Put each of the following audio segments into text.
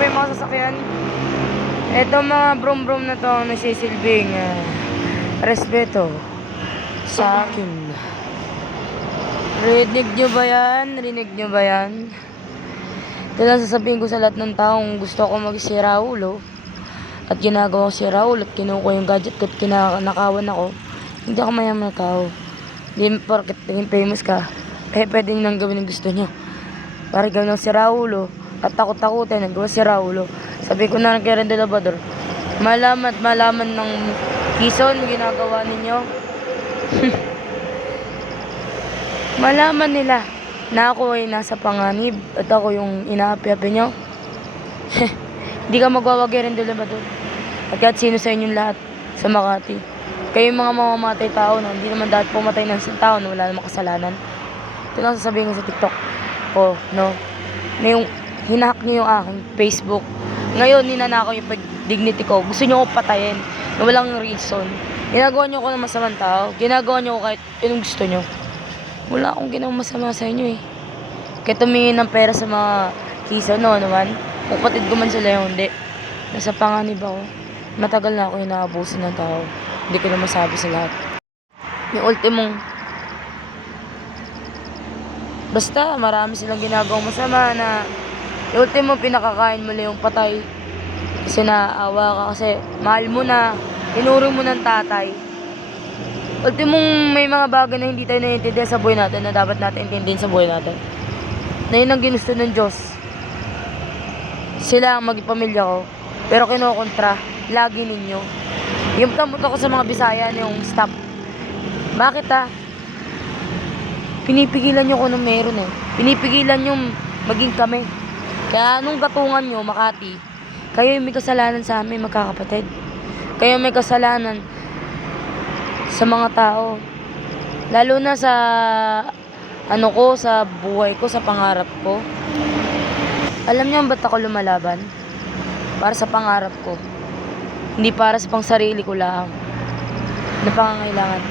pa yung mga sasakyan. Ito mga brum-brum na to nasisilbing respeto sa akin. Rinig nyo ba yan? Rinig nyo ba yan? Ito lang sasabihin ko sa lahat ng taong gusto ko magsira ulo at ginagawa ko sira ulo at kinuha yung gadget ko at kinakawan ako. Hindi ako mayaman na tao. Hindi porket naging famous ka pwedeng nang gawin yung gusto nyo. Para gawin ng sira ulo at takot-takutin nagawa sira ulo. Sabi ko na kay Renzo Labrador, malaman ng Quezon ginagawa ninyo. Malaman nila na ako ay nasa panganib at ako yung inaapi-api nyo. Hindi ka magwawagi Renzo Labrador. At kahit sino sa inyong lahat sa Makati. Kayo yung mga mamamatay tao na hindi naman dapat pumatay ng isang tao na wala namang kasalanan. Ito lang sasabihin ko sa TikTok ko, no? Na yung hinahack nyo yung aking Facebook. Ngayon, ninanakaw yung dignity ko. Gusto nyo ko patayin na walang reason. Ginagawa nyo ko ng masamang tao. Ginagawa nyo ko kahit anong gusto nyo. Wala akong ginawang masama sa inyo eh. Kaya tumingin ng pera sa mga Quezon, no naman. Kung kapatid ko man sila yung hindi. Nasa panganib ako. Matagal na ako inaabuso ng tao. Hindi ko na masabi sa lahat. Yung ultimong basta marami silang ginagawang masama na yung ultimo pinakakain mo lang yung patay. Kasi naaawa ka kasi mahal mo na, inuri mo ng tatay. Ultimong may mga bagay na hindi tayo naiintindihan sa buhay natin na dapat natin intindihin sa buhay natin. Na yun ang ginusto ng Diyos. Sila ang maging pamilya ko. Pero kinokontra, lagi ninyo. Yung tamot ako sa mga Bisaya na yung stop. Bakit pinipigilan nyo kung anong meron eh. Pinipigilan nyo maging kami. Kaya nung gatungan nyo, Makati, kayo yung may kasalanan sa amin, magkakapatid. Kayo may kasalanan sa mga tao. Lalo na sa sa buhay ko, sa pangarap ko. Alam niyo ba't ako lumalaban? Para sa pangarap ko. Hindi para sa pang sarili ko lang. Na pangangailangan.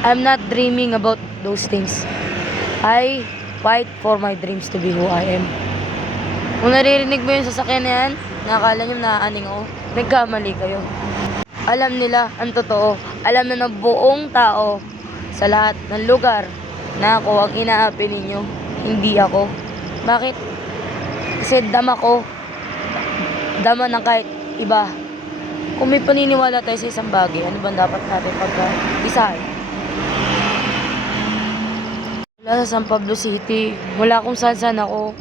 I'm not dreaming about those things. I fight for my dreams to be who I am. Kung naririnig mo yung sasakyan na yan, nakakala nyo naaaning ako, nagkamali kayo. Alam nila ang totoo. Alam na ng buong tao sa lahat ng lugar na ako ang inaapi ninyo, hindi ako. Bakit? Kasi dama ko. Dama ng kahit iba. Kung may paniniwala tayo sa isang bagay, ano bang dapat natin pagka-isahin? Mula sa San Pablo City, mula kung saan ako.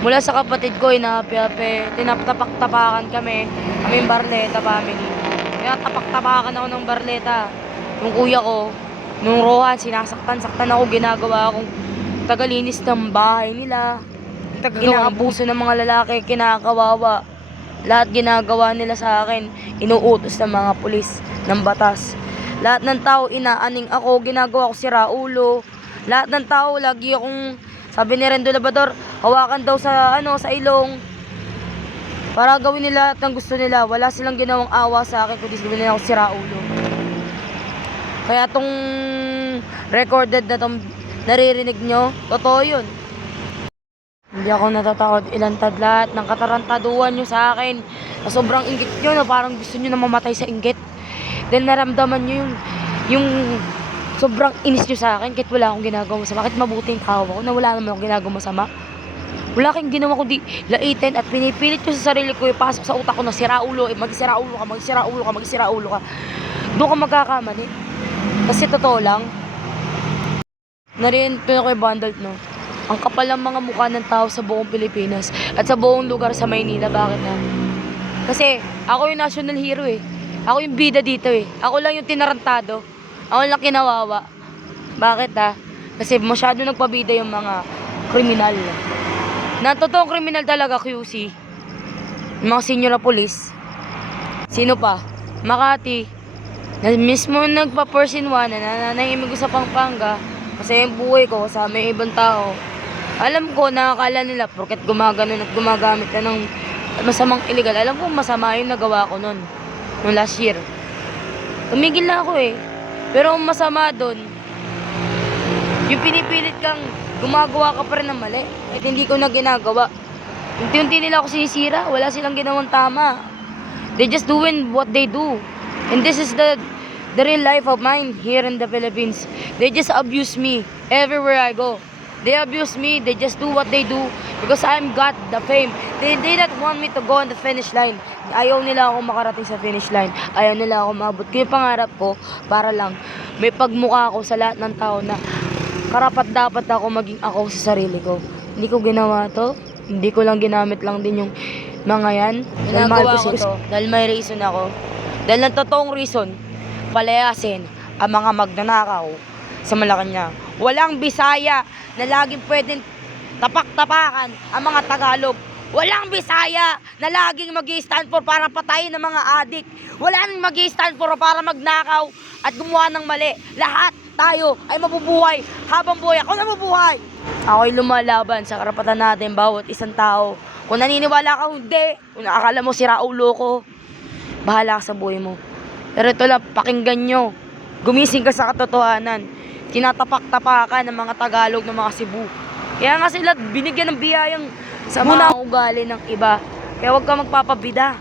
Mula sa kapatid ko, inaapi-api, tinaptapak-tapakan kami, kaming Barleta family. Kaya tapak-tapakan ako ng Barleta. Yung kuya ko, nung Rohan, sinasaktan-saktan ako, ginagawa akong tagalinis ng bahay nila. Inaabuso ng mga lalaki, kinakawawa. Lahat ginagawa nila sa akin, inuutos ng mga pulis, ng batas. Lahat ng tao, inaaning ako, ginagawa ko sira ulo. Lahat ng tao, lagi akong, sabi ni Renzo Labrador, hawakan daw sa ilong. Para gawin nila lahat ng gusto nila. Wala silang ginawang awa sa akin, kundi gawin nila ako sira ulo. Kaya tong recorded na tong naririnig nyo, totoo yun. Hindi ako natatakot ilantad lahat ng katarantaduhan nyo sa akin. Na sobrang inggit nyo na parang gusto nyo na mamatay sa inggit. Then naramdaman nyo yung sobrang inis nyo sa akin kahit wala akong ginagawa masama. Kahit mabuting tao ako na wala naman akong ginagawa masama. Wala kang ginawa kundi laitin at pinipilit nyo sa sarili ko ipasok sa utak ko na sira ulo. Magsira ulo ka, magsira ulo ka, magsira ulo ka. Doon ka magkakamali. Kasi totoo lang. Narinig ko kay Bandalt, no? Ang kapal ng mga mukha ng tao sa buong Pilipinas at sa buong lugar sa Maynila. Bakit na? Kasi ako yung national hero eh. Ako yung bida dito eh. Ako lang yung tinarantado. Ako lang kinawawa. Bakit Kasi masyado nagpabida yung mga kriminal. Na totoong kriminal talaga, QC. Yung mga senior na polis. Sino pa? Makati. Na mismo nagpa-person 1 na nananahimik ko sa Pampanga. Kasi yung buhay ko kasama yung ibang tao. Alam ko, nakakala nila porket gumaganon at gumagamit na ng masamang illegal. Alam ko, masama yung nagawa ko noon last year. Tumigil na ako eh. Pero ang masama doon, yung pinipilit kang gumagawa ka pa rin ng mali. At hindi ko na ginagawa. Unti-unti nila ako sinisira. Wala silang ginawang tama. They just doing what they do. And this is the real life of mine here in the Philippines. They just abuse me everywhere I go. They abuse me. They just do what they do because I'm got the fame. They not want me to go on the finish line. Ayaw nila ako makarating sa finish line. Ayaw nila ako maabot. Kaya pangarap ko, para lang may pagmukha ako sa lahat ng tao na karapat dapat ako maging ako sa sarili ko. Hindi ko ginawa to. Hindi ko lang ginamit lang din yung mga yan. Ginagawa ko to dahil may reason ako. Dahil ng totoong reason, palayasin ang mga magnanakaw sa Malacanang. Walang Bisaya na laging pwedeng tapak-tapakan ang mga Tagalog. Walang Bisaya na laging mag-i-stand for para patayin ng mga adik. Walang mag-i-stand for para magnakaw at gumawa ng mali. Lahat tayo ay mabubuhay habang buhay ako nabubuhay. Ako'y lumalaban sa karapatan natin bawat isang tao. Kung naniniwala ka hindi, kung akala mo sira ulo ko, bahala ka sa buhay mo. Pero ito lang, pakinggan nyo. Gumising ka sa katotohanan. Tinatapak-tapakan ng mga Tagalog ng mga Cebu. Kaya nga sila binigyan ng biyayang sa mga ugali ng iba. Kaya huwag ka magpapabida.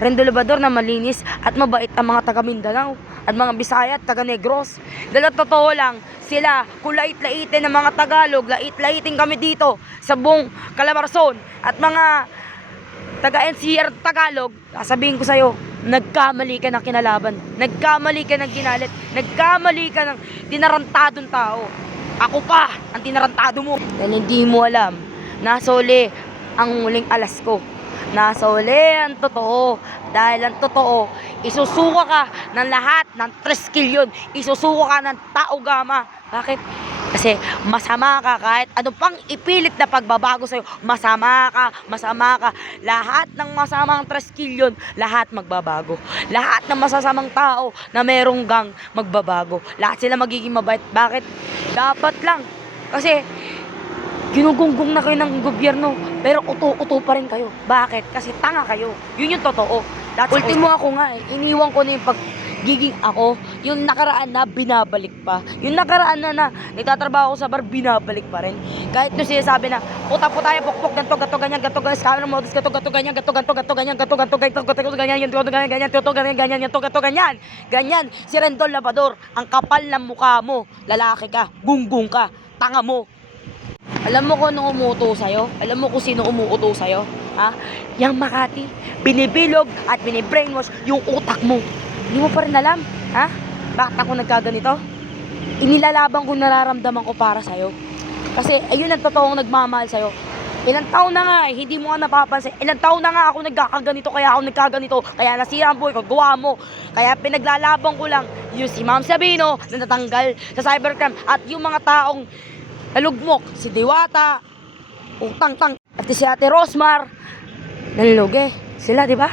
Rendolabador na malinis at mabait ang mga taga Mindanao at mga Bisaya at taga Negros. Dahil totoo lang, sila kung lait-laitin ng mga Tagalog, lait-laitin kami dito sa buong Calabarzon at mga taga NCR Tagalog, sasabihin ko sa'yo, nagkamali ka ng kinalaban, nagkamali ka ng ginalit, nagkamali ka ng tinarantadong tao. Ako pa ang tinarantado mo. Dahil hindi mo alam, nasa uli ang muling alas ko. Nasa uli ang totoo. Dahil ang totoo, isusuka ka ng lahat ng 3 kilyon. Isusuka ka ng Tao Gama. Bakit? Kasi masama ka kahit ano pang ipilit na pagbabago sa'yo. Masama ka. Lahat ng masamang 3 kilyon, lahat magbabago. Lahat ng masasamang tao na merong gang, magbabago. Lahat sila magiging mabait. Bakit? Dapat lang. Kasi ginugunggong na kayo ng gobyerno, pero uto-uto pa rin kayo. Bakit? Kasi tanga kayo. Yun yung totoo. Ultimo ako nga iniwan ko na yung pagiging ako. Yung nakaraan na binabalik pa. Yung nakaraan na nagtatrabaho sa bar, binabalik pa rin. Kahit nung sinasabi na, puta-puta yan, pukpok, ganto, ganyan, scammer modus, ganyan, ganyan. Si Rendol Labrador, ang kapal ng mukha mo, lalaki ka, gunggong ka, tanga mo. Alam mo kung anong umuuto sa'yo? Alam mo kung sino umuuto sa'yo? Ha? Yang Makati, binibilog at binibrainwash yung utak mo. Hindi mo pa rin alam? Ha? Bakit ako nagkaganito? Inilalaban ko nararamdaman ko para sa'yo. Kasi ayun ang totoong nagmamahal sa'yo. Ilang taon na nga hindi mo nga napapansin. Ilang taon na nga ako nagkakaganito, kaya ako nagkaganito. Kaya nasira ang buhay ko, gawa mo. Kaya pinaglalaban ko lang yung si Ma'am Sabino na natanggal sa cybercrime at yung mga taong nalugmok, si Diwata, Utang-tang, at si Ate Rosmar, nalugi sila, di ba?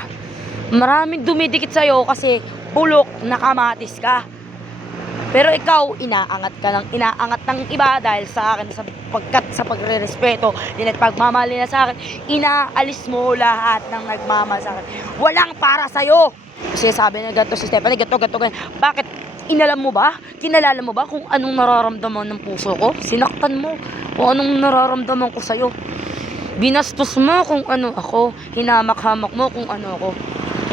Maraming dumidikit sa'yo kasi bulok nakamatis ka. Pero ikaw, inaangat ka ng inaangat ng iba dahil sa akin, sa pagre-respeto, din at pagmamahal nila sa akin, inaalis mo lahat ng nagmamahal sa akin. Walang para sa'yo. Kasi sabi na gato si Stephanie, gato. Bakit? Inalam mo ba? Kinalala mo ba kung anong nararamdaman ng puso ko? Sinaktan mo kung anong nararamdaman ko sa'yo. Binastos mo kung ano ako. Hinamak-hamak mo kung ano ako.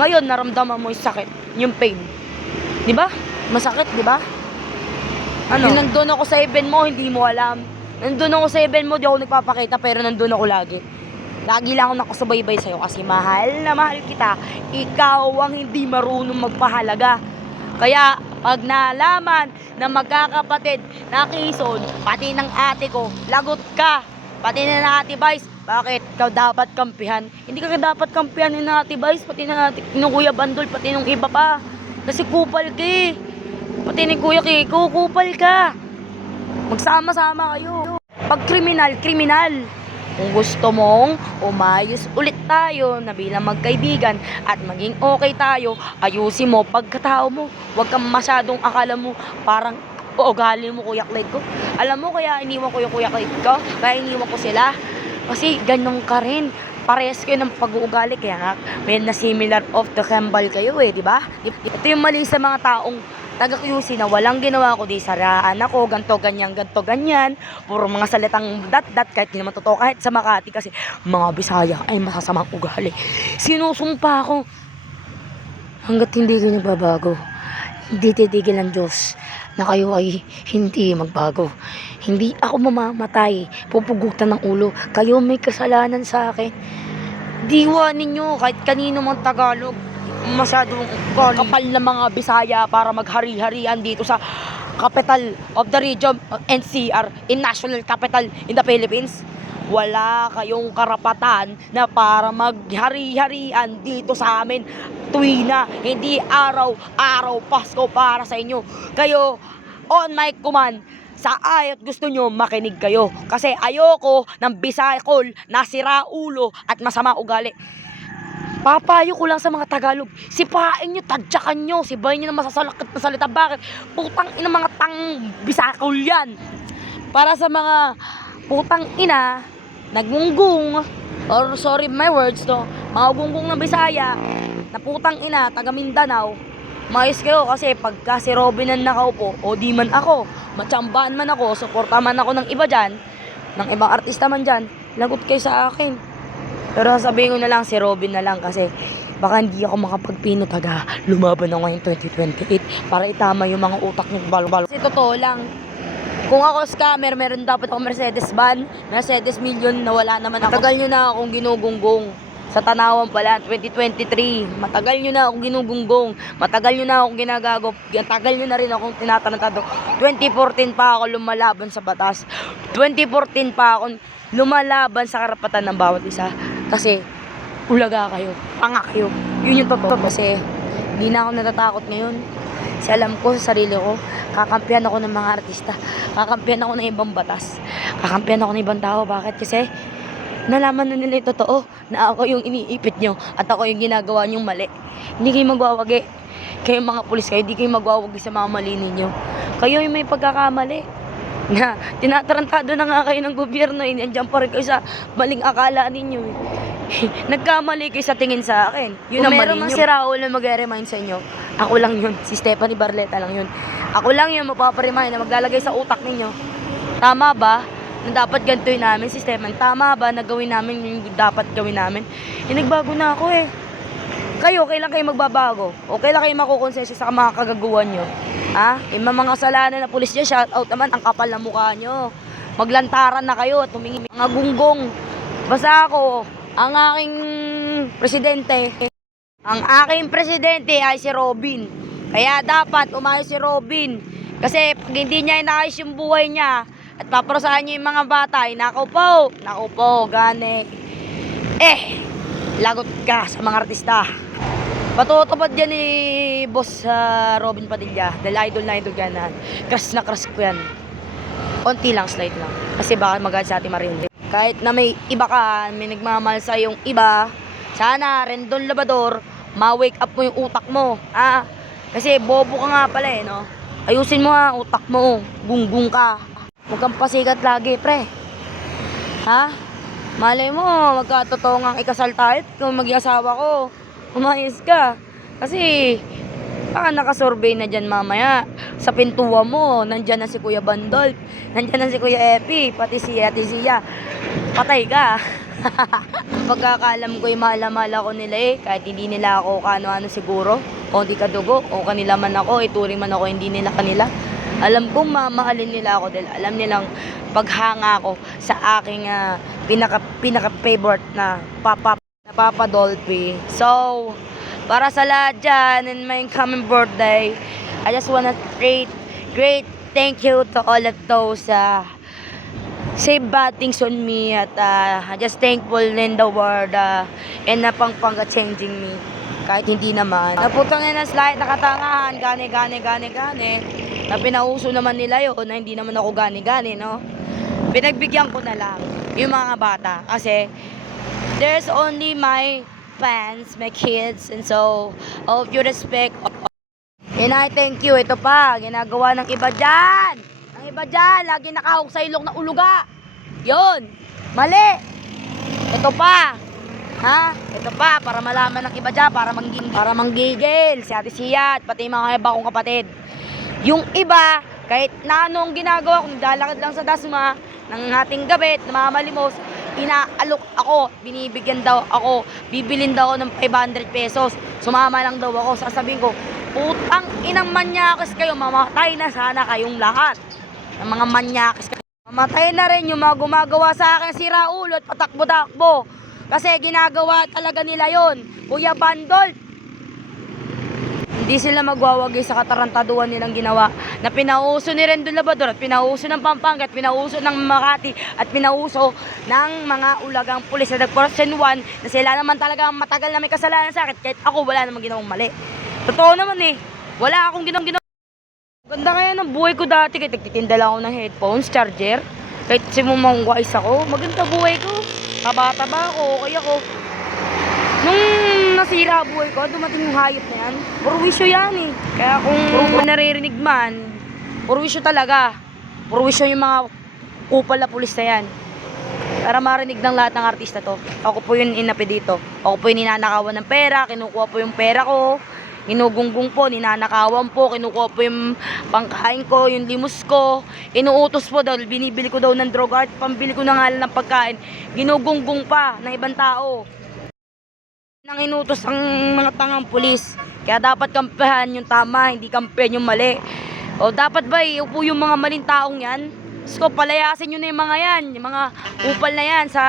Ngayon, naramdaman mo yung sakit, yung pain. Diba? Masakit, diba? Ano? Yung nandun ako sa event mo, hindi mo alam. Nandun ako sa event mo, di ako nagpapakita, pero nandun ako lagi. Lagi lang ako nakasubaybay sa'yo kasi mahal na mahal kita. Ikaw ang hindi marunong magpahalaga. Kaya pag nalaman na magkakapatid na Quezon, pati ng ate ko, lagot ka. Pati na Ate Vice, bakit? Ikaw dapat kampihan. Hindi ka dapat kampihan ni Ate Vice, pati na ng Kuya Bandol, pati ng iba pa. Kasi kupal ka eh. Pati ni Kuya Kiko, kupal ka. Magsama-sama kayo. Pag kriminal, kriminal. Kung gusto mong umayos ulit tayo na bilang magkaibigan at maging okay tayo, ayusin mo pagkatao mo. Huwag kang masyadong akala mo parang ugali mo Kuya Clyde ko. Alam mo kaya iniwan ko yung Kuya Clyde ko? Kaya iniwan ko sila? Kasi ganun ka rin. Parehas kayo ng pag-uugali. Kaya nga, may na similar of the Kembal kayo eh, di ba? Ito yung mali sa mga taong taga QC na walang ginawa ko di saraan ako, ganto ganyan, puro mga salitang dat kahit di naman totoo, kahit sa Makati kasi mga Bisaya ay masasamang ugali. Sinusumpa ako hanggat hindi kayo nagbabago, hindi titigil ang Diyos na kayo ay hindi magbago. Hindi ako mamamatay, pupugutan ng ulo, kayo may kasalanan sa akin. Diwa ninyo kahit kanino mang Tagalog, masyadong kapal na mga Bisaya para maghari-harian dito sa capital of the region, NCR, in national capital in the Philippines. Wala kayong karapatan na para maghari-harian dito sa amin tuwina, hindi araw-araw Pasko para sa inyo. Kayo, on my command, sa ayat gusto nyo makinig kayo. Kasi ayoko ng Bisaya call na sira ulo at masama ugali. Papayo ko lang sa mga Tagalog, sipain nyo, tadyakan nyo, sibayin nyo na masasalakit na salita. Bakit? Putang ina mga Bisakol yan. Para sa mga putang ina, nagunggung, or sorry my words to, mga gunggong na Bisaya, na putang ina, taga Mindanao, maayos kayo kasi pagka si Robin ang nakaupo, o di man ako, matsambahan man ako, suporta man ako ng iba dyan, ng ibang artista man dyan, lagot kayo sa akin. Pero sasabihin ko na lang si Robin na lang kasi baka hindi ako makapagpino taga lumaban ako ngayong 2028 para itama yung mga utak ng balo-balo. Kasi totoo lang, kung ako scammer, meron dapat ako Mercedes van, Mercedes million na wala naman ako. Matagal nyo na akong ginugunggong sa Tanawan pala, 2023. Matagal nyo na akong ginugunggong, matagal nyo na akong ginagago, matagal nyo na rin akong tinatanatado. 2014 pa ako lumalaban sa batas, 2014 pa ako lumalaban sa karapatan ng bawat isa. Kasi ulaga kayo, panga kayo. Yun yung totoo. Kasi hindi na ako natatakot ngayon. Kasi alam ko sa sarili ko, kakampihan ako ng mga artista, kakampihan ako ng ibang batas, kakampihan ako ng ibang tao. Bakit? Kasi nalaman na nila yung totoo, na ako yung iniipit nyo at ako yung ginagawa nyong mali. Hindi kayo magwawagi. Kayo mga pulis kayo, hindi kayo magwawagi sa mga mali ninyo. Kayo yung may pagkakamali na tinatarantado na nga kayo ng gobyerno, nandiyan pa rin kayo sa maling akala ninyo. Nagkamali kayo sa tingin sa akin. Yun ang mali nyo. Kung meron mang si Raul na mag-remind sa inyo, ako lang yun. Si Stephanie Barleta lang yun. Ako lang yun mapaparemind na maglalagay sa utak ninyo. Tama ba na dapat ganituin namin si Stephanie? Tama ba na gawin namin yung dapat gawin namin? Nagbago na ako eh. Kayo, kailan kayo magbabago? O kailan kayo makukonsensya sa mga kagaguhan nyo? Ha? Yung mga kasalanan na pulis dyan, shout out naman, ang kapal na mukha nyo. Maglantaran na kayo at humingi mga gunggong. Basta ako, ang aking presidente ay si Robin. Kaya dapat umayos si Robin. Kasi pag hindi niya inaayos yung buhay niya at paparusahan niya yung mga bata, naku po, gane. Lagot ka sa mga artista. Patutupad yan ni Boss Robin Padilla. Dahil idol na idol ka na. Crush na crush ko yan. Konti lang, slight lang. Kasi baka magalit sa ating Marilyn. Kahit na may iba ka, may nagmamahal sa yung iba, sana Rendon Labador, ma-wake up mo yung utak mo. Kasi bobo ka nga pala no? Ayusin mo utak mo. Gunggong ka. Huwag kang pasikat lagi, pre. Malay mo, magkatotoo nga ikasal tayo kung mag-iasawa ko. Umayos ka. Kasi baka nakasurvey na dyan mamaya. Sa pintuan mo, nandyan na si Kuya Bandol, nandyan na si Kuya Epi, pati si Ate Zia. Patay ka. Pagkakalam ko yung mahal ako nila kahit hindi nila ako kano-ano siguro, o hindi kadugo, o kanila man ako, ituring man ako hindi nila kanila. Alam kong mamahalin nila ako dahil alam nilang paghanga ko sa aking pinaka-favorite na Papa Dolphy. So, para sa lahat dyan in my coming birthday, I just wanna great thank you to all of those say bad things on me at I just thankful in the world and napangpanga changing me. Kahit hindi naman. Naputang na slide, nakatangahan, gane. Na pinauso naman nila yun, na hindi naman ako gane, no? Pinagbigyan ko na lang yung mga bata. Kasi, there's only my fans, my kids, and so, all of you respect. And I thank you. Ito pa, ginagawa ng iba dyan. Ang iba dyan, lagi nakahawak sa ilong na uluga. Yun, mali. Ito pa. Ito pa, para malaman ng iba dyan, para manggigil si Ate Sia at pati mga iba kong kapatid. Yung iba, kahit na anong ginagawa, kung lalakad lang sa dasma, ng ating gabi, namamalimos, inaalok ako, binibigyan daw ako, bibilin daw ako ng 500 pesos. Sumama lang daw ako, sasabihin ko, putang inang manyakis kayo, mamatay na sana kayong lahat. Ang mga manyakis kayo. Mamatay na rin yung mga gumagawa sa akin sira ulo at patakbo-takbo. Kasi ginagawa talaga nila yon, Kuya Bandol. Hindi sila magwawagi sa katarantaduhan nilang ginawa na pinauso ni Rendon Labrador at pinauso ng Pampanga at pinauso ng Makati at pinauso ng mga ulagang pulis na nag-Correction 1 na sila naman talaga matagal na may kasalanan sa akin kahit ako wala namang ginawang mali. Totoo naman eh. Wala akong ginawang. Ganda kaya ng buhay ko dati kahit nagtitinda lang ako ng headphones, charger. Kahit simumang wise ako, maganda buhay ko. Kabata ba ako, okay ako. Nung nasira buhay ko, dumating yung hayop na yan. Puro wisyo yan eh. Kaya kung naririnig man, puro wisyo talaga. Puro wisyo yung mga kupal na pulis na yan. Para marinig ng lahat ng artista to. Ako po yung inapi dito. Ako po yung ninanakawan ng pera, kinukuha po yung pera ko. Ginugunggong po, ninanakawan po, kinukuha po yung pangkain ko, yung limos ko. Inuutos po daw, binibili ko daw ng droga at pambili ko na nga lang ng pagkain. Ginugunggong pa ng ibang tao. Nang inutos ang mga tangang pulis. Kaya dapat kampehan yung tama, hindi kampehan yung mali. O dapat ba iupo yung mga maling taong yan? So palayasin nyo na yung mga yan, yung mga upal na yan sa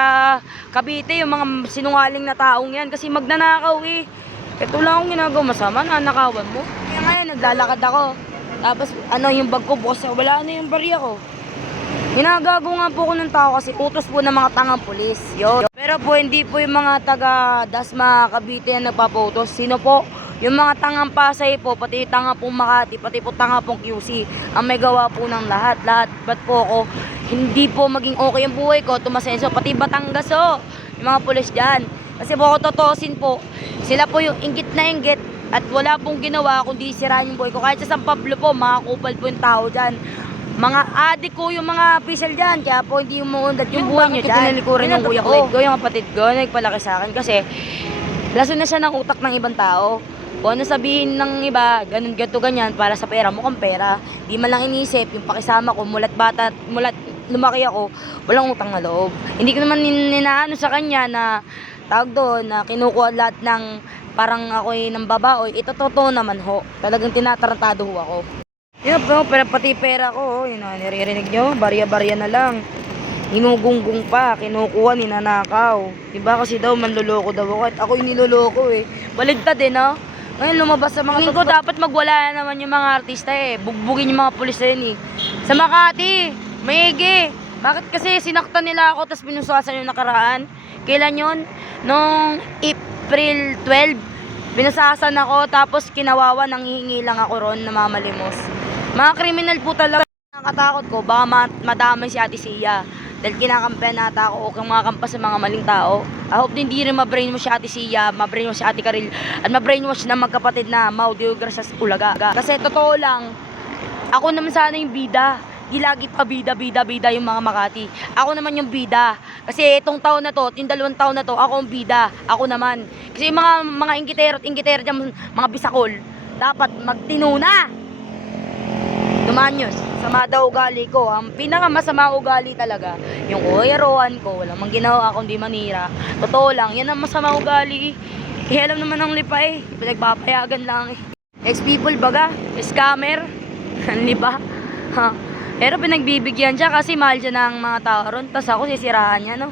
Cavite, yung mga sinungaling na taong yan. Kasi magnanakaw eh. Ito lang akong ginagawa masama, nanakawan mo. Kaya ngayon naglalakad ako. Tapos yung bag ko bukas, wala na yung barya ko. Ginagago nga po ko ng tao kasi utos po ng mga tangang pulis. Yo. Pero po hindi po yung mga taga Dasma, Cavite na nagpaputos. Sino po? Yung mga tangang Pasay po, pati tanga pong Makati, pati po tanga pong QC. Ang may gawa po ng lahat. Ba't po ako hindi po maging okay yung buhay ko, tumasenso, pati Batangas o. Yung mga pulis dyan. Kasi po ako totosin po, sila po yung inggit na inggit at wala pong ginawa kundi sirahan yung buhay ko. Kahit sa San Pablo po, makakupal po yung tao dyan. Mga adik ko yung mga official dyan, kaya po hindi umuundat yung buhay nyo dyan. Pinalikuran yung kuya ko, yung kapatid ko, nagpalaki sa akin kasi lason na siya ng utak ng ibang tao. Kung ano sabihin ng iba, ganun, gato, ganyan, para sa pera, mukhang pera. Di man lang inisip, yung pakisama ko, mulat lumaki ako, walang utang na loob. Hindi ko naman ninaano sa kanya na tawag doon, na kinukuha lahat ng parang ako'y ng babaoy. Ito totoo naman ho, talagang tinatarantado ho ako. Yun po, pero pati pera ko, yun na, naririnig nyo, barya-barya na lang. Hinugunggong pa, kinukuha, ninanakaw. Diba kasi daw, manluloko daw ako. At ako yung niloloko eh. Baligtad eh, no? Ngayon lumabas sa mga ko, dapat magwala naman yung mga artista eh. Bugbugin yung mga pulis na yun eh. Sa Makati, maigi. Bakit kasi sinaktan nila ako, tapos pinusasan yung nakaraan? Kailan yun? Nung April 12, binasasan ako, tapos kinawawa, nanghihingi lang ako ron, namamalimos. Mga kriminal po talaga. Nakatakot ko, baka madamay si Ate Sia. Dahil kinakampihan nata ako o kung mga kampas sa mga maling tao. I hope hindi rin ma-brainwash si Ate Sia, ma-brainwash si Ate Karil, at ma-brainwash na magkapatid na Maudio Gracias Ulaga. Kasi totoo lang, ako naman sana yung bida. Di lagi pa bida yung mga Makati. Ako naman yung bida. Kasi itong taon na to, yung 2 taon na to, ako ang bida. Ako naman. Kasi yung mga ingitero dyan, mga bisakol, dapat magtinuna. Dumaan yun. Sama daw ugali ko. Ang pinakamasama ugali talaga, yung kuyaroan ko, walang mang ginawa kundi manira. Totoo lang, yan ang masama ugali. Alam naman ng lipa eh. Pinagpapayagan lang eh. Ex-people baga, scammer. Di ba? Ha. Pero pinagbibigyan siya kasi mahal siya ng mga tao ron. Tapos ako sisirahan niya, no?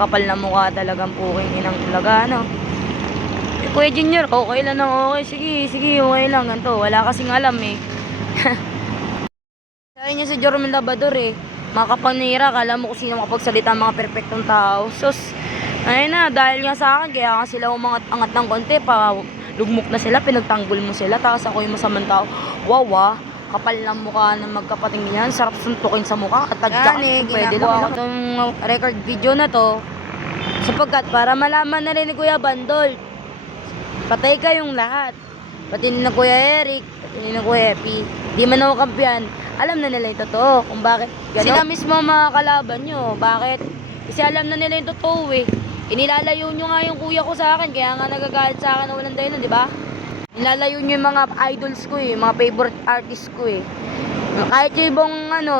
Kapal na mukha talagang puking inang talaga, no? Kuya Junior, okay lang na okay. Sige, okay lang. Ganito, wala kasing alam eh. Sabi niya si Jerome Labrador eh. Makapanira, kala mo kung sino makapagsalita mga perfectong tao. Sus, ayun na, dahil nga sa akin, kaya nga sila umangat ng konti, pa lugmok na sila, pinagtanggol mo sila. Tapos ako yung masamang tao. Wow, kapal ng mukha ng magkapating yan, sarap suntukin sa mukha at tagtsak pwede lang. Itong record video na to sapagkat para malaman na rin ni Kuya Bandol, patay kayong lahat, pati ni na Kuya Eric, pati ni na Kuya Epi, di man ako kampiyan, alam na nila yung totoo kung bakit gano'n. Sila mismo mga kalaban nyo, bakit? Kasi alam na nila yung totoo eh. Inilalayo nyo nga yung kuya ko sa akin, kaya nga nagagalit sa akin na walang dahilan, di ba? Nilalayo niyo yung mga idols ko eh, mga favorite artist ko eh. Kahit yung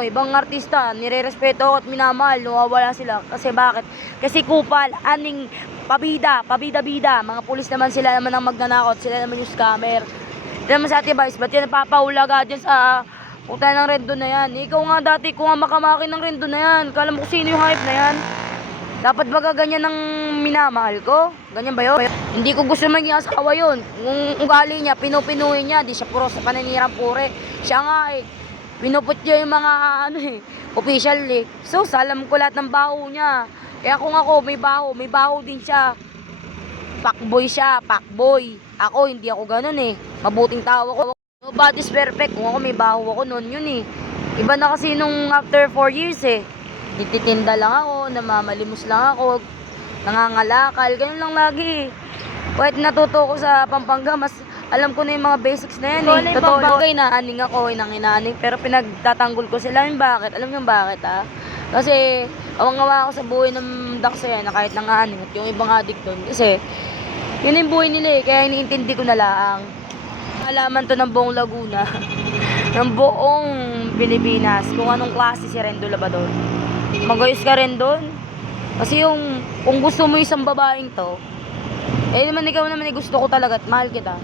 ibang artista, nire-respeto ko at minamahal, nawawala sila. Kasi bakit? Kasi kupal, aning pabida-bida. Mga pulis naman sila naman ang magnanakot, sila naman yung scammer. Hindi naman sa Ate Vice, ba't yun napapahulaga dyan sa puta ng Rendo na yan? Ikaw nga dati, kung nga makamaki ng Rendo na yan, kala mo kung sino yung hype na yan? Dapat ba ganyan ng minamahal ko? Ganyan ba yun? Hindi ko gusto maging asawa yun. Kung ugali niya, pinupinuhin niya, di siya puro sa paninirang pure. Siya nga eh, pinuput niya yung mga official eh. So, alam ko lahat ng baho niya. Kaya kung ako, may baho din siya. Pakboy siya, pakboy. Ako, hindi ako ganun eh. Mabuting tao ako. Nobody's perfect. Kung ako, may baho ako noon yun eh. Iba na kasi nung after 4 years eh. Nititinda lang ako, namamalimos lang ako, nangangalakal, ganun lang lagi. Kahit natuto ko sa Pampanga, mas alam ko na yung mga basics na yan eh. Totoo lang, inaaning ako, inaaning, pero pinagtatanggol ko sila. Bakit? Alam niyo bakit ah? Kasi awang-awa ako sa buhay ng daksa na kahit nangaaning at yung ibang adik doon. Kasi yun yung buhay nila eh, kaya iniintindi ko na lang. Alaman to ng buong Laguna, ng buong Pilipinas, kung anong klase si Rendo Labador. Magayos ka rin doon. Kasi kung gusto mo isang babaeng to, eh naman ikaw naman gusto ko talaga at mahal kita.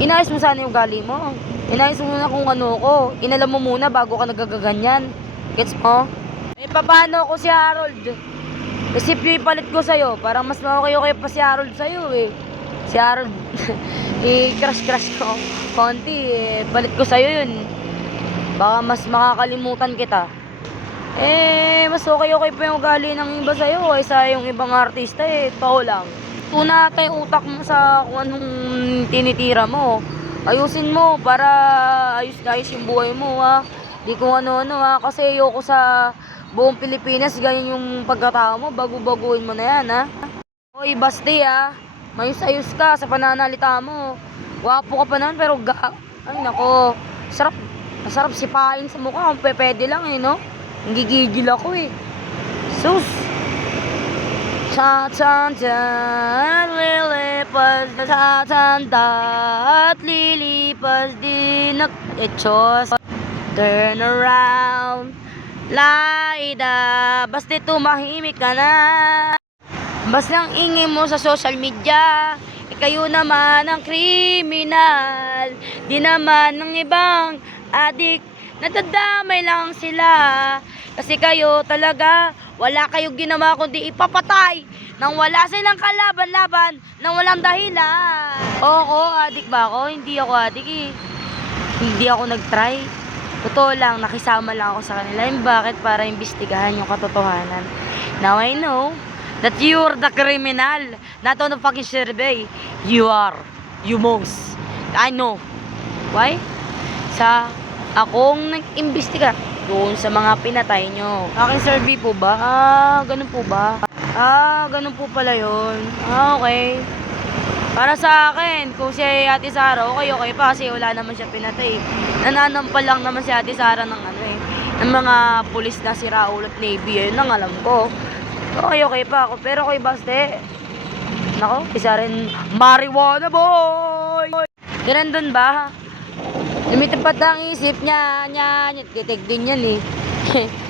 Inayos mo sana yung ugali mo. Inayos mo muna kung ano ko. Inalam mo muna bago ka nagagaganyan. Gets mo? Eh paano ko si Harold? Kasi palit ko sa'yo. Parang mas okay pa si Harold sa'yo eh. Si Harold, i-crush ko konti eh. Palit ko sa'yo yun. Baka mas makakalimutan kita. Eh, mas okay pa yung ugali ng iba sa'yo kaysa yung ibang artista eh. Pao lang. Tuna tayo utak mo sa kung anong tinitira mo. Ayusin mo para ayos yung buhay mo ha. Di kung ano-ano ha. Kasi ayoko sa buong Pilipinas ganyan yung pagkatao mo. Bago-baguhin mo na yan ha. Hoy, Basti ha. Mayos-ayos ka sa pananalita mo. Wapo ka pa naman pero ay nako. Masarap sipain sa mukha kung pwede lang eh no. Gigigil ako eh. Sus. Lilipas at lilipas din ang etchos. Turn around, Laida. Basta tumahimik ka na. Basta ang ingay mo sa social media. Kayo naman ang kriminal. Di naman ng ibang adik. Nadadamay lang sila. Kasi kayo talaga, wala kayong ginawa kundi ipapatay nang wala silang kalaban-laban nang walang dahilan. Oo, adik ba ako? Hindi ako adik eh. Hindi ako nag-try. Totoo lang, nakisama lang ako sa kanila. Yung bakit? Para imbestigahan yung katotohanan. Now I know that you're the criminal. Not on the fucking survey. You are. You most. I know. Why? Akong nag-imbestiga doon sa mga pinatay nyo. Aking survey po ba? Ganun po ba? Ganun po pala yun. Okay. Para sa akin, kung si Ate Sara, okay pa kasi wala naman siya pinatay. Nananampal lang naman si Ate Sara ng ng mga pulis na si Raul at Navy. Yun ang alam ko. Okay pa ako. Pero kay Baste, nako, isa rin marijuana boy! Ganun dun ba? Lumitapat ang isip niya, titig din yan eh.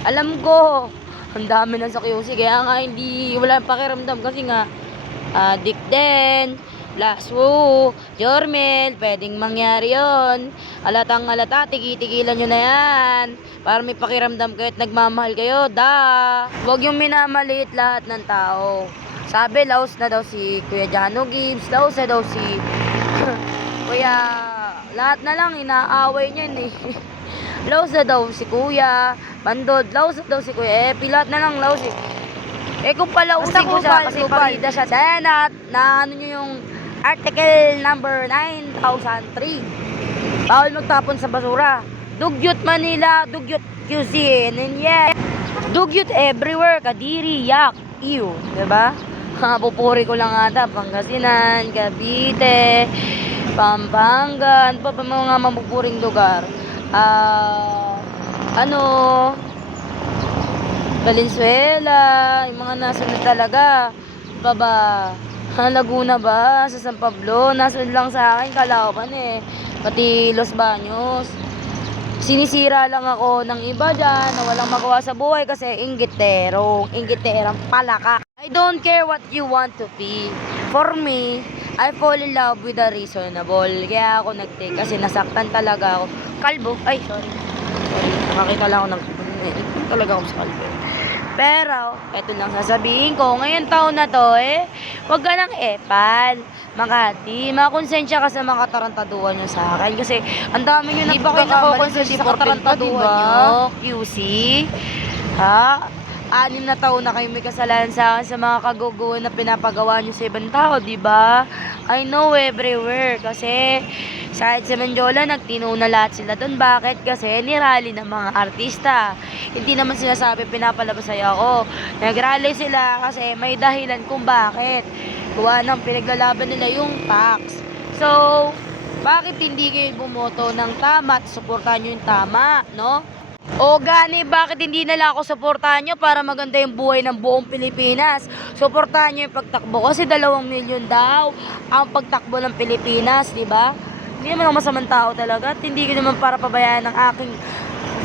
Alam ko, ang dami na sa QC, kaya nga wala pakiramdam kasi nga, addict din, laso, Jormel, pwedeng mangyari yon. Alatang-alata, tigilan nyo na yan, para may pakiramdam kayo at nagmamahal kayo, Huwag yung minamaliit lahat ng tao. Sabi, laos na daw si Kuya Jano Gibbs, laos na daw si Kuya... Lahat na lang inaaway niyan eh. Laos na daw si Kuya Bandod, laos na daw si Kuya Epi, lahat na lang laos eh. Eh kung palausin ko siya kasi parida siya Senate na ano nyo yung article number 9003. Bawal magtapon sa basura. Dugyot Manila, dugyot QC, and then yeah. Dugyot everywhere, Kadiri, yak, iyo, diba? Pupuri ko lang ata, Pangasinan, Cavite, Pampanga, ano pa mga mapupuring lugar. Valenzuela, yung mga nasunod talaga. Laguna ba? Sa San Pablo? Nasunod lang sa akin, Caloocan eh. Pati Los Baños. Sinisira lang ako ng iba dyan na walang magawa sa buhay kasi inggiterang palaka. I don't care what you want to be. For me, I fall in love with the reasonable. Kaya ako nag-take kasi nasaktan talaga ako. Kalbo. Ay, sorry. Nakakita lang ako ng talaga ako sa kalbo. Pero, eto lang sasabihin ko, ngayon taon na to wag ka nang epal. Makati, makonsensya ka sa mga tarantaduhan nyo sa akin. Kasi, ang dami nyo nagkakonsensya sa tarantaduhan nyo. QC? Ha? 6 na taon na kayo may kasalanan sa akin sa mga kaguguhan na pinapagawa nyo sa ibang tao, diba? I know everywhere. Kasi, kahit sa Mendiola, nagtino na lahat sila doon. Bakit? Kasi nirally ng mga artista. Hindi naman sinasabi pinapalabas sa'yo ako. Nagrally sila kasi may dahilan kung bakit. Kuha ng pinaglalaban nila yung tax. So, bakit hindi kayo bumoto ng tama at suportahan nyo yung tama, no? O gani, bakit hindi nila ako suportahan nyo para maganda yung buhay ng buong Pilipinas? Suportahan nyo yung pagtakbo kasi 2 milyon daw ang pagtakbo ng Pilipinas, di ba? Hindi naman ako masamang tao talaga at hindi ko naman para pabayaan ng aking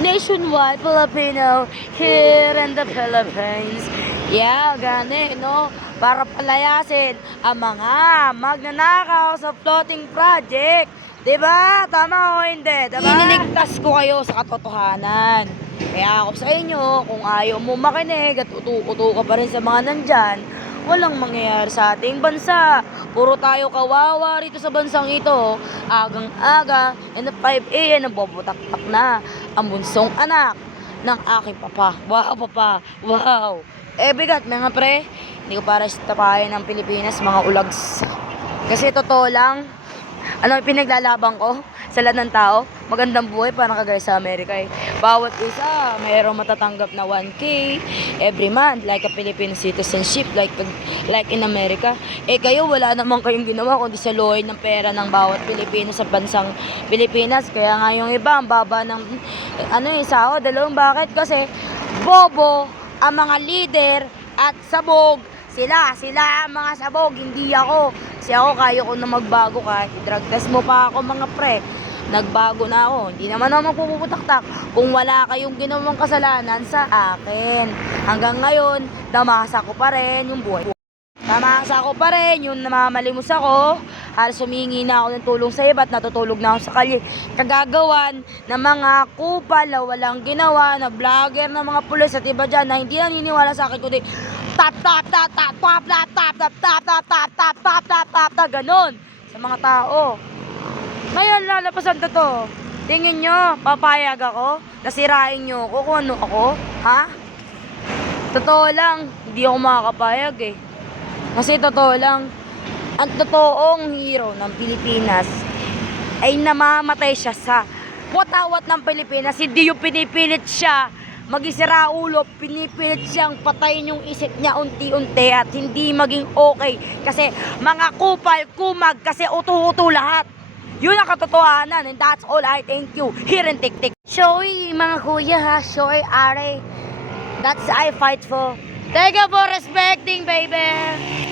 nationwide Filipino here in the Philippines. Yeah, gani, no? Para palayasin ang mga magnanakaw sa floating project. Diba? Tama o hindi? Diba? Iniligtas ko kayo sa katotohanan. Kaya ako sa inyo, kung ayaw mo makinig at utu-utu ka pa rin sa mga nandyan, walang mangyayari sa ating bansa. Puro tayo kawawa rito sa bansang ito. Agang-aga, and at 5 a.m. nabobotak-tak na ang bunsong anak ng aking papa. Wow, papa. Wow. Bigat, mga pre. Hindi ko para tapahin ng Pilipinas, mga ulags. Kasi totoo lang, ano yung pinaglalaban ko sa lahat ng tao? Magandang buhay parang kagaya sa Amerika eh. Bawat isa, mayroong matatanggap na 1K every month, like a Philippine citizenship, like in America. Kayo, wala naman kayong ginawa kundi sa loy ng pera ng bawat Pilipino sa bansang Pilipinas. Kaya nga yung iba, ang baba ng, sahod. Bakit? Kasi, bobo ang mga leader at sabog. Sila ang mga sabog, hindi ako. Kasi ako, kaya ko na magbago kahit i-drug test mo pa ako, mga pre. Nagbago na ako. Hindi naman ako magpuputaktak kung wala kayong ginawang kasalanan sa akin. Hanggang ngayon, tamasa ko pa rin yung buhay. Tamasa ko pa rin yung namamalimos ako. Halos humingi na ako ng tulong sa iba at natutulog na ako sa kalye. Kagagawan ng mga kupal na walang ginawa, na vlogger ng mga pulis at iba dyan na hindi naniniwala sa akin kundi ganon sa mga tao. Ngayon, lalabasan to. Tingin nyo, papayag ako? Nasirain nyo ako kung ano ako? Ha? Totoo lang, hindi ako makakapayag eh. Kasi totoo lang, ang totoong hero ng Pilipinas ay namamatay siya sa watawat ng Pilipinas. Hindi yung pinipilit siya magisira ulo, pinipilit siyang patayin yung isip niya unti-unti at hindi maging okay. Kasi mga kupal, kumag, kasi uto-uto lahat. Yun ang katotohanan and that's all. I thank you. Here and tik-tik. Showy mga kuya ha, showy are. That's I fight for. Thank you for respecting, baby.